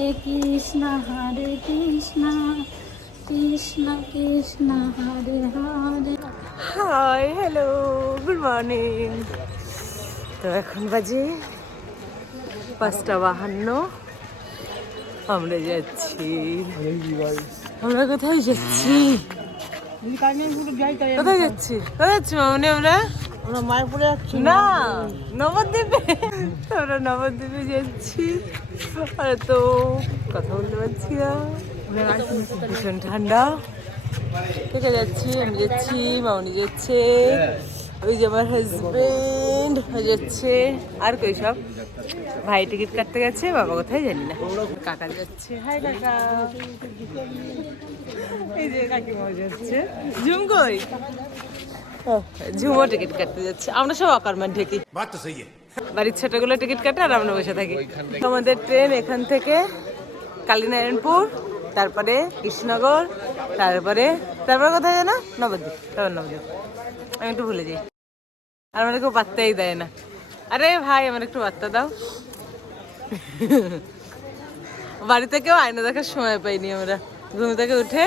কৃষ্ণ কৃষ্ণ কৃষ্ণ হরে হরে। Hi, hello, good morning. তো এখন বাজে 5:52। আমরা যাচ্ছি। আমরা কোথায় যাচ্ছি? কোথায় যাচ্ছি? কোথায় যাচ্ছি মামনি? আমরা মায়াপুরে যাচ্ছি না, নবদ্বীপে। আমরা নবদ্বীপে যাচ্ছি। আরে তো কথা বলতে পারছি না, ভীষণ ঠান্ডা। থেকে যাচ্ছি, আমি যাচ্ছি, মামনি যাচ্ছে, ওই যে আমার হাজবেন্ড যাচ্ছে, আর কই সব ভাই টিকিট কাটতে গেছে, বাবা কোথায় জানি না। কাকা যাচ্ছে, হাই কাকা। এই যে কাকিমা যাচ্ছে। ঝুম কই? ঝুমও টিকিট কাটতে যাচ্ছে। আমরা সব অকর্মার ঢেকি। বাড়ির ছোটগুলো টিকিট কাটে আর আমরা বসে থাকি। আমাদের ট্রেন এখান থেকে কালীনারায়ণপুর, তারপরে কৃষ্ণনগর, তারপরে কোথায় জানো? নবদ্বীপ। তারপর নবদ্বীপ। আমি একটু ভুলে যাই, আর আমাদের কেউ পাত্তাই দেয় না। আরে ভাই, আমার একটু বার্তা দাও। বাড়ি থেকেও আয়না দেখার সময় পাইনি আমরা। ঘুম থেকে উঠে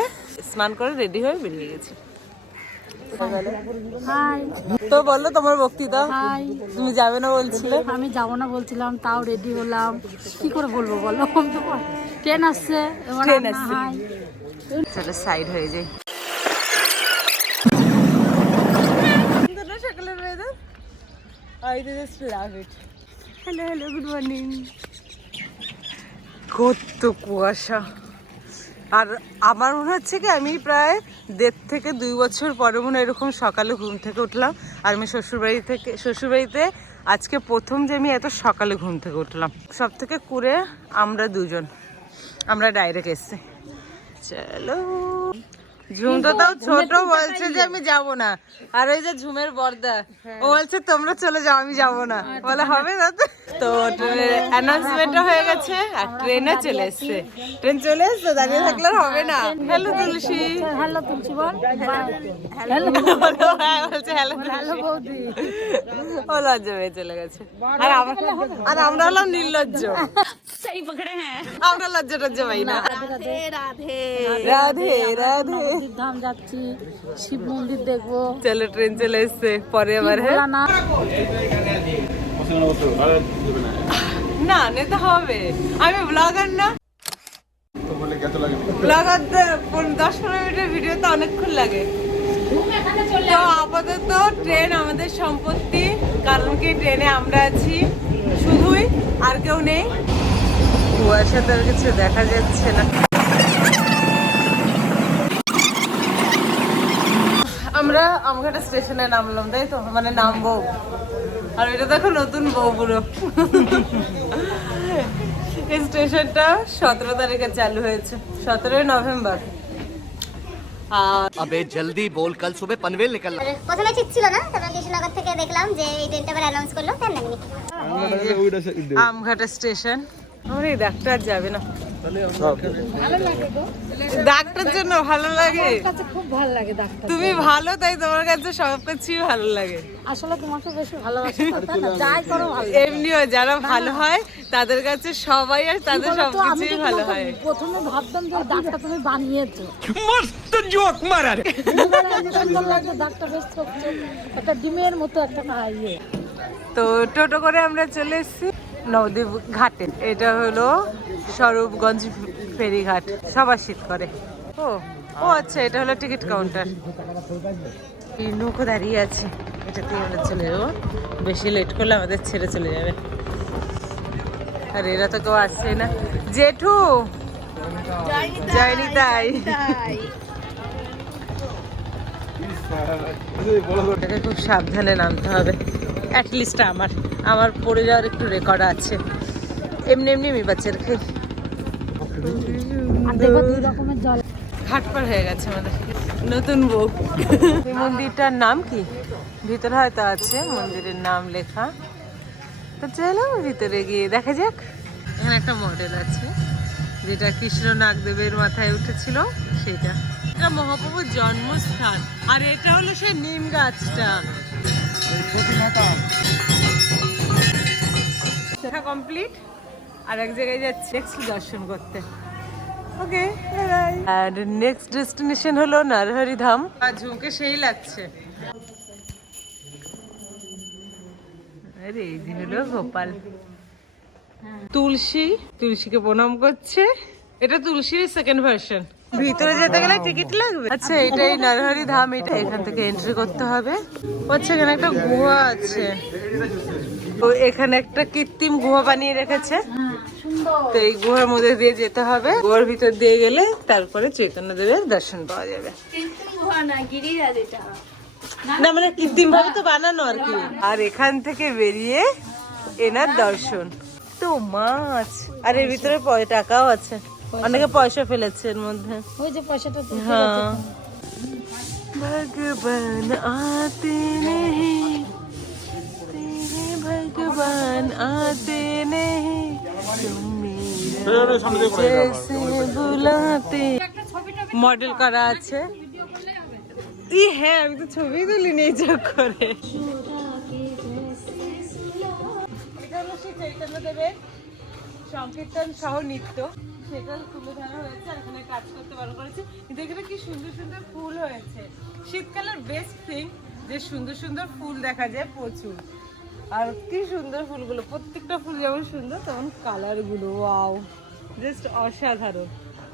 স্নান করে রেডি হয়ে বেরিয়ে গেছি। তো বললো তোমার বক্তৃতা, তুমি যাবে না বলছিলে। আমি যাবো না বলছিলাম, তাও রেডি হলাম। কি করে বলবো বলো? ট্রেন আসছে, ট্রেন আসছে, চলো সাইড হয়ে যাই। সকালের weather, I just love it. Hello hello, good morning. কত কুয়াশা। আর আমার মনে হচ্ছে কি আমি প্রায় 1.5 থেকে 2 বছর পরে মনে হয় এরকম সকালে ঘুম থেকে উঠলাম। আর আমি শ্বশুরবাড়িতে আজকে প্রথম যে আমি এত সকালে ঘুম থেকে উঠলাম। সব থেকে কুড়ে আমরা দুজন, আমরা ডাইরেক্ট এসছি। চলো, ঝুম তো তাও ছোট বলছে যে আমি যাব না, আর ওই যে ঝুমের বর্দা ও বলছে তোমরা চলে যাও, আমি যাব না। বলে হবে না তো। ট্রেনের অ্যানাউন্সমেন্টও হয়ে গেছে আর ট্রেনও চলে এসছে। ট্রেন চলে এসছে, দাঁড়িয়ে থাকলে হবে না। হ্যালো তুলসী। হ্যালো তুলসী বল। বলছে হ্যালো বৌদি। ও লজ্জা পেয়ে চলে গেছে। আর আমরা হলাম নির্লজ্জ। সেই পকড়ে হ্যাঁ, আমরা লজ্জা টজ্জা পাই না। রাধে রাধে রাধে রাধে। ধাম যাচ্ছি, শিব মন্দির দেখবো। চলো, ট্রেন চলে এসছে। পরে আবার না নিতে হবে, আমি ব্লগার না। ব্লগারদের 10-15 মিনিটের ভিডিও তো অনেকক্ষণ লাগে। তো আপাতত ট্রেন আমাদের সম্পত্তি, কারণ কি ট্রেনে আমরা আছি শুধুই, আর কেউ নেই। কুয়াশাতে আর কিছু দেখা যাচ্ছে না। আমরা আমঘাটা স্টেশনে নামলাম, তাই তো, মানে নামবো। আর এটা দেখো নতুন বউ পুরো। এই স্টেশনটা 17 তারিখে চালু হয়েছে, 17 নভেম্বর। अबे जल्दी बोल, कल सुबह पनवेल निकलना। প্রথমে ঠিক ছিল না, তারপর কৃষ্ণনগর থেকে দেখলাম যে এই ট্রেনটা আবার অ্যানাউন্স করলো, তাই নামিনি। আমঘাটা স্টেশন। আমার এই ডাক্তার যাবে না, ডাক্তার জন্য ভালো লাগে। খুব ভালো লাগে ডাক্তার। তুমি ভালো, তাই তোমার কাছে সব কিছুই ভালো লাগে। আসলে তোমাকে বেশি ভালোবাসি, যাই করো ভালো। এমনিও যারা ভালো হয় তাদের কাছে সবাই, আর তাদের সবকিছুই ভালো হয়। প্রথমে ভাবতাম যে ডাক্তার তুমি বানিয়েছো, मस्त जोक मारा रे। ডাক্তার বেশ একটা ডিমের মতো একটা ইয়ে। তো টোটো করে আমরা চলে এসেছি নবদ্বীপ ঘাটে। এটা হলো স্বরূপগঞ্জ ফেরিঘাট, সবার শীত করে। ও ও আচ্ছা, এটা হলো টিকিট কাউন্টার। এই নৌকো দাঁড়িয়ে আছে, এটাতে আমরা চলে যাবো। বেশি লেট করলে আমাদের ছেড়ে চলে যাবে। আর এরা তো কেউ আসছে না। জেঠু যায়নি তাই। খুব সাবধানে নামতে হবে। অ্যাটলিস্ট আমার পড়ে যাওয়ার একটু রেকর্ড আছে। এমনি আমি বাচ্চার খাই। ঘাট পার হয়ে গেছে আমাদের নতুন বউ। এই মন্দিরটার নাম কি? ভিতরে হয়তো আছে মন্দিরের নাম লেখা। তো চলো ভিতরে গিয়ে দেখা যাক। এখানে একটা মডেল আছে, যেটা কৃষ্ণ নাগদেবের মাথায় উঠেছিল সেটা। এটা মহাপ্রভুর জন্মস্থান। আর এটা হলো সেই নিম গাছটা। কমপ্লিট। আর এক জায়গায় যাচ্ছি নেক্সট দর্শন করতে। ওকে আর নেক্সট ডেস্টিনেশন হলো নারহারি ধাম। আর ঝুমকে সেই লাগছে। আরে এই যে হলো গোপাল। তুলসীকে প্রণাম করছে। এটা তুলসীর সেকেন্ড ভার্সন। ভিতরে যেতে গেলে টিকিট লাগবে। আচ্ছা এটাই নারহারি ধাম। এটা এখান থেকে এন্ট্রি করতে হবে। আচ্ছা এখানে একটা গুহা আছে। তো এখানে একটা কৃত্রিম গুহা বানিয়ে রেখেছে। তো এই গুহার মধ্যে দিয়ে যেতে হবে। গুহার ভিতর দিয়ে গেলে তারপরে চৈতন্যদেবের দর্শন পাওয়া যাবে। না মানে কৃত্রিম ভাবে তো বানানো আর কি। আর এখান থেকে বেরিয়ে এনার দর্শন। তো মাছ আর এর ভিতরে টাকাও আছে। অনেকে পয়সা ফেলেছে এর মধ্যে। ওই যে পয়সাটা হ্যাঁ ভগবান আতে নেহি তেরে ভগবান আতে নেহি তুমি জैसे बुलाते। মডেল করা আছে। হ্যাঁ আমি তো ছবি তুলি নিয়ে যোগ করে। এটা হলো শ্রী চৈতন্যদেবের সংকীর্তন সহ নৃত্য, সেটা তুলে ধরা হয়েছে। আর এখানে কাজ করতে বারণ করেছে। কিন্তু এখানে কি সুন্দর সুন্দর ফুল হয়েছে। শীতকালের বেস্ট থিং যে সুন্দর সুন্দর ফুল দেখা যায় প্রচুর। আর কি সুন্দর ফুলগুলো, প্রত্যেকটা ফুল যেমন সুন্দর তেমন কালারগুলো ওয়াও জাস্ট অসাধারণ।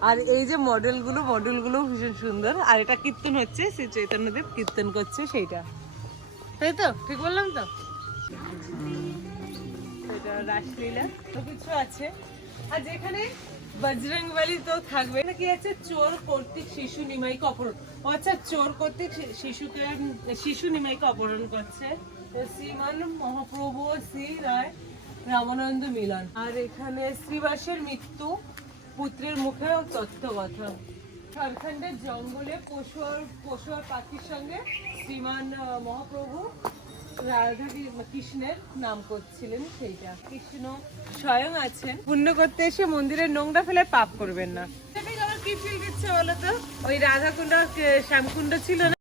আর এই যে মডেলগুলো ভীষণ সুন্দর। আর এটা কীর্তন হচ্ছে, শ্রী চৈতন্যদেব কীর্তন করছে সেইটা, তাই তো ঠিক বললাম তো? এটা রাসলীলা তো কিছু আছে। আর যেখানে বজরংবলী তো থাকবে না, কি আছে চোর কর্তৃক শিশু নিমাইকে অপহরণ। আচ্ছা চোর কর্তৃক শিশু নিমাইকে অপহরণ করছে শ্রীমান মহাপ্রভু শ্রী রায় রামানন্দ মিলন। আর এখানে শ্রীবাসের মৃত্যু, পুত্রের মুখে তথ্যকথা। ঝাড়খণ্ডের জঙ্গলে পশু আর পাখির সঙ্গে শ্রীমান মহাপ্রভু রাধা কৃষ্ণের নাম করছিলেন, সেইটা। কৃষ্ণ স্বয়ং আছেন। পুণ্য করতে এসে মন্দিরের নোংরা ফেলে পাপ করবেন না। কি ফিল দিচ্ছে বলতো? ওই রাধাকুণ্ড শ্যামকুণ্ড ছিল না,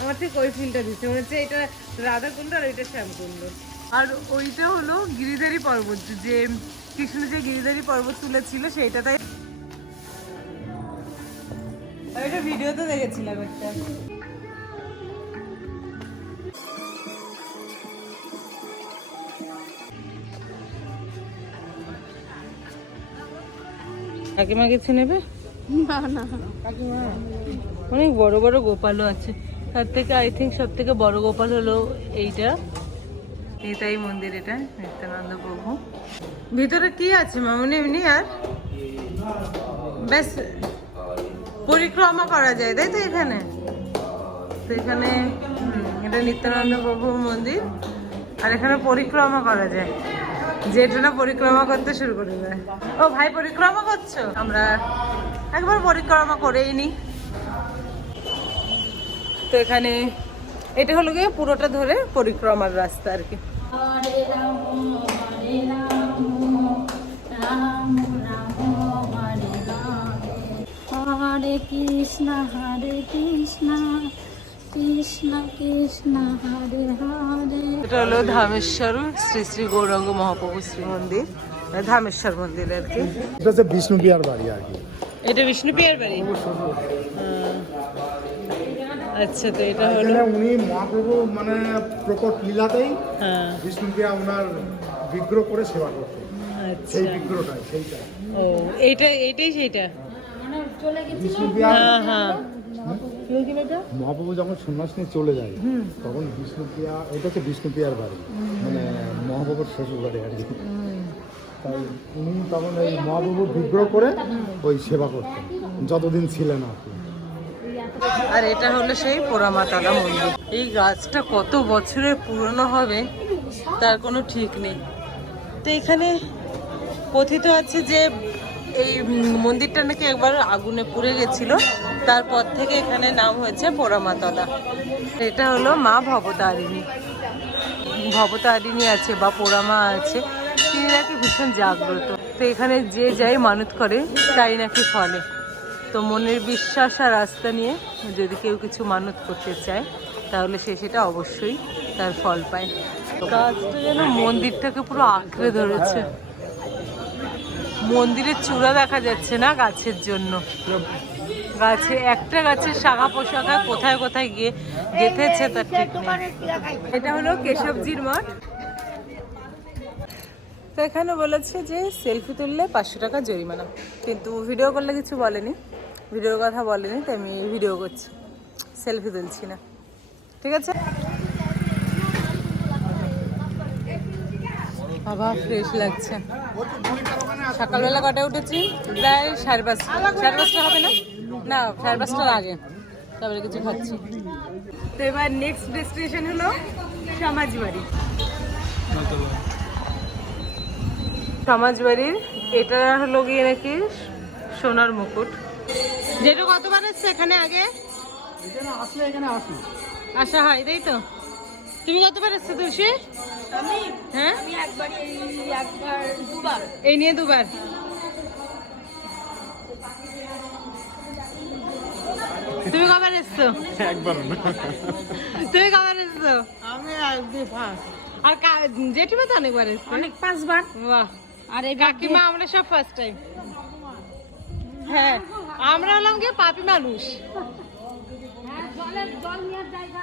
আমার ঠিক ওই ফিলটা দিচ্ছে। মনে হচ্ছে এটা রাধাকুণ্ড আর ওইটা শ্যামকুণ্ড। আর ওইটা হলো গিরিধারী পর্বত, যে কৃষ্ণ যে গিরিধারী পর্বত তুলেছিল সেইটা। তাই এটা ভিডিওতে দেখেছিলাম একটা। কাকিমা কিছু নেবে না? অনেক বড় বড় গোপালও আছে। তার থেকে আই থিঙ্ক সব থেকে বড় গোপাল হলো এইটা, নিতাই মন্দির। এটা নিত্যানন্দ প্রভু। ভিতরে কি আছে মামনি এমনি? আর ব্যাস পরিক্রমা করা যায় তাই তো এখানে? তো এখানে এটা নিত্যানন্দ প্রভুর মন্দির। আর এখানে পরিক্রমা করা যায়, যেটা না পরিক্রমা করতে শুরু করে দেয়। ও ভাই পরিক্রমা করছো? আমরা একবার পরিক্রমা করেই নি। তো এখানে এটা হলো গিয়ে পুরোটা ধরে পরিক্রমার রাস্তা আর কি। হরে কৃষ্ণ কৃষ্ণ কৃষ্ণ হরে হরে। এটা হলো ধামেশ্বর শ্রী শ্রী গৌরাঙ্গ মহাপ্রভু শ্রী মন্দির, ধামেশ্বর মন্দির আর কি। এটা হচ্ছে বিষ্ণুপ্রিয়ার বাড়ি আর কি। এটা বিষ্ণুপ্রিয়ার বাড়ি? আচ্ছা তো এটা হলো উনি মহাপ্রভু মানে প্রকট লীলাতেই বিষ্ণুপ্রিয়া ওনার বিগ্রহ করে সেবা করতেন। সেই বিগ্রহটাই সেইটা। ও এইটাই সেইটা বিষ্ণুপ্রিয়া। হ্যাঁ মহাপ্রভু যখন সন্ন্যাস নিয়ে চলে যায় তখন বিষ্ণুপ্রিয়া, এটা হচ্ছে বিষ্ণুপ্রিয়ার বাড়ি, মানে মহাপ্রভুর শ্বশুর বাড়ি আর কি। তাই উনি তখন ওই মহাপ্রভুর বিগ্রহ করে ওই সেবা করতেন যতদিন ছিলেন আর কি। আর এটা হলো সেই পোড়ামাতলা মন্দির। এই গাছটা কত বছরের পুরনো হবে তার কোনো ঠিক নেই। তো এখানে কথিত আছে যে এই মন্দিরটা নাকি একবার আগুনে পুড়ে গেছিল, তারপর থেকে এখানে নাম হয়েছে পোড়ামাতলা। এটা হলো মা ভবতারিণী আছে বা পোড়ামা আছে, তিনি নাকি ভীষণ জাগ্রত। তো এখানে যে যাই মানত করে তাই নাকি ফলে। তো মনের বিশ্বাস আর রাস্তা নিয়ে যদি কেউ কিছু মানত করতে চায় তাহলে সে সেটা অবশ্যই তার ফল পায়। গাছটা যেন মন্দিরটাকে পুরো আঁকড়ে ধরেছে। মন্দিরের চূড়া দেখা যাচ্ছে না গাছের জন্য। গাছে একটা গাছের শাখা পোশাখা কোথায় কোথায় গিয়ে গেঁথেছে তার ঠিক নেই। এটা হলো কেশবজির মঠ। তো এখানে বলেছে যে সেলফি তুললে 500 টাকা জরিমানা, কিন্তু ভিডিও করলে কিছু বলেনি, ভিডিওর কথা বলেনি, তাই আমি ভিডিও করছি, সেলফি তুলছি না। ঠিক আছে, বাবা ফ্রেশ লাগছে। সকালবেলা কটায় উঠেছি? প্রায় 5:30 হবে না, না 5:30টার আগে। তারপরে কিছু খাচ্ছি। তো এবার নেক্সট ডেস্টিনেশন হলো সমাজবাড়ি। সমাজবাড়ির এটা হলো গিয়ে নাকি সোনার মুকুট। যেটা কতবার এসছে এখানে আগে? আসা হয়, তাই তো? তুমি কতবার এসছো তুলসী? হ্যাঁ, এই নিয়ে দুবার। তুমি কবার এসছো? একবারও না। তুমি কবার এসছো? আমি ফার্স্ট, আর জেঠিমা তো অনেকবার এসছে, অনেক 5 বার। বাহ। আর এই কাকিমা আমরা সব ফার্স্ট টাইম। হ্যাঁ, আমরা হলাম গিয়ে পাপি মানুষ।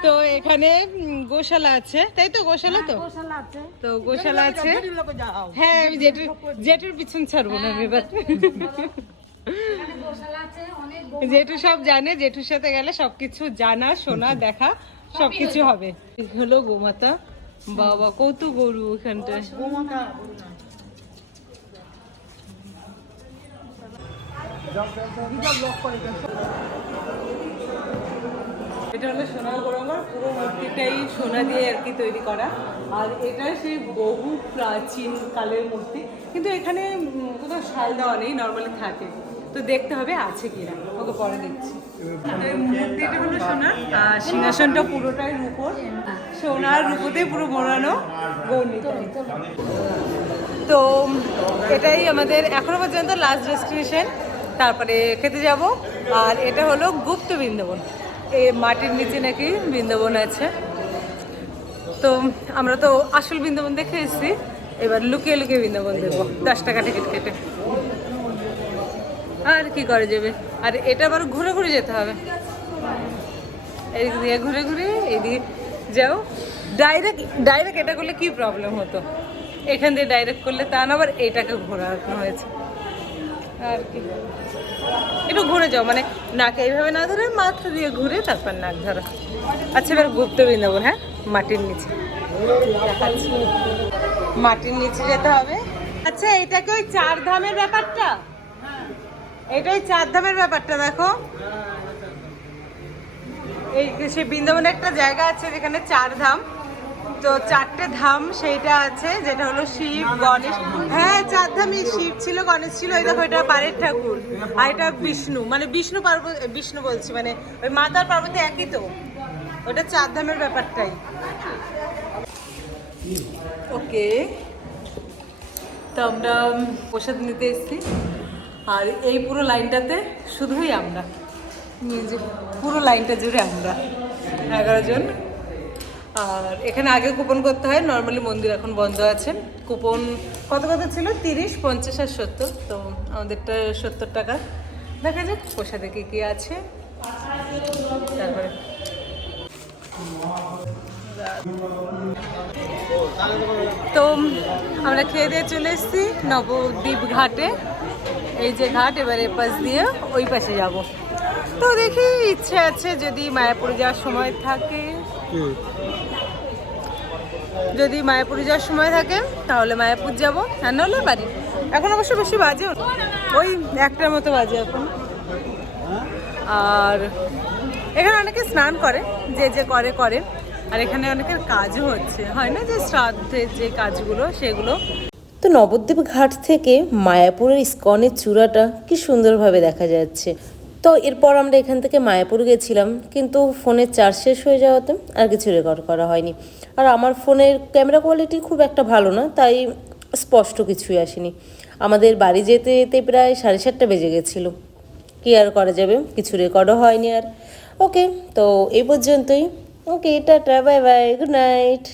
তো এখানে গোশালা আছে, তাই তো? গোশালা তো, তো গোশালা আছে। হ্যাঁ, আমি জেঠুর পিছন ছাড়বো না আমি এবার। জেঠু সব জানে, জেঠুর সাথে গেলে সবকিছু জানা শোনা দেখা সবকিছু হবে। হলো গোমাতা। বাবা কত গরু এখানটায়। এটা হলো সোনার গোড়াঙ্গর, পুরো মূর্তিটাই সোনা দিয়ে আর কি তৈরি করা। আর এটা সেই বহু প্রাচীন কালের মূর্তি, কিন্তু এখানে কোথাও শাল দেওয়া নেই, নর্মালি থাকে। তো দেখতে হবে আছে কিনা, ওকে পরে দেখছি। মূর্তিটা হলো সোনার, সিংহাসনটা পুরোটাই রূপোর, সোনার রূপোতে পুরো মোড়ানো গৌরনীতাই। তো এটাই আমাদের এখনো পর্যন্ত লাস্ট ডেস্টিনেশন, তারপরে খেতে যাব। আর এটা হলো গুপ্ত বৃন্দাবন, এই মাটির নিচে নাকি বৃন্দাবন আছে। তো আমরা তো আসল বৃন্দাবন দেখে এসেছি, এবার লুকিয়ে লুকিয়ে বৃন্দাবন দেখবো 10 টাকা টিকিট কেটে। আর কি করে যাবে, আর এটা আবার ঘুরে ঘুরে যেতে হবে, এদিক দিয়ে ঘুরে ঘুরে এদিকে যাও। ডাইরেক্ট এটা করলে কি প্রবলেম হতো, এখান দিয়ে ডাইরেক্ট করলে তা না, আবার এইটাকে ঘোরানো হয়েছে। আর কি একটু ঘুরে যাও, মানে নাকে এইভাবে না ধরে মাথা দিয়ে ঘুরে তারপর নাক ধরো। আচ্ছা, এবার গুপ্ত বৃন্দাবন, হ্যাঁ, মাটির নিচে দেখাচ্ছি। মাটির নিচে যেতে হবে। আচ্ছা, এটাকে ওই 4 ধামের ব্যাপারটা, এটাই 4 ধামের ব্যাপারটা দেখো। এই সে বৃন্দাবনে একটা জায়গা আছে যেখানে 4 ধাম, তো 4টে ধাম সেইটা আছে, যেটা হলো শিব, গণেশ। হ্যাঁ, 4 ধামই, শিব ছিল, গণেশ ছিল, এই দেখো এটা পাড়ের ঠাকুর, আর এটা বিষ্ণু, মানে বিষ্ণু বলছি, মানে ওই মাতার পার্বতী একই তো, ওটা 4 ধামের ব্যাপারটাই। ওকে, তো আমরা প্রসাদ নিতে এসেছি, আর এই পুরো লাইনটাতে শুধুই আমরা, পুরো লাইনটা জুড়ে আমরা 11 জন। আর এখানে আগে কুপন করতে হয়, নর্মালি মন্দির এখন বন্ধ আছে। কুপন কত ছিল? 30, 50 আর 70। তো আমাদেরটা 70 টাকা। দেখা যাক প্রসাদে কি কি আছে। তারপরে তো আমরা খেয়ে দিয়ে চলে এসেছি নবদ্বীপ ঘাটে। এই যে ঘাট, এবার এ পাশ দিয়ে ওই পাশে যাব। তো দেখি, ইচ্ছে আছে যদি মায়াপুরে যাওয়ার সময় থাকে, যদি মায়াপুরে যাওয়ার সময় থাকে তাহলে মায়াপুর যাবো, আর নাহলে বাড়ি। এখন অবশ্য বেশি বাজে, ওই 1টার মতো বাজে এখন। আর এখানে অনেকে স্নান করে, যে করে। আর এখানে অনেকের কাজও হচ্ছে, হয় না যে শ্রাদ্ধের যে কাজগুলো সেগুলো। তো নবদ্বীপ ঘাট থেকে মায়াপুরের ইস্কনের চূড়াটা কি সুন্দরভাবে দেখা যাচ্ছে। তো এরপর আমরা এখান থেকে মায়াপুর গেছিলাম, কিন্তু ফোনের চার্জ শেষ হয়ে যাওয়াতে আর কিছু রেকর্ড করা হয়নি। আর আমার ফোনের ক্যামেরা কোয়ালিটি খুব একটা ভালো না, তাই স্পষ্ট কিছুই আসেনি। আমাদের বাড়ি যেতে যেতে প্রায় 7:30 বেজে গেছিলো। কি আর করা যাবে, কিছু রেকর্ডও হয়নি আর। ওকে, তো এই পর্যন্তই। Okay, ta-ta, bye bye, good night.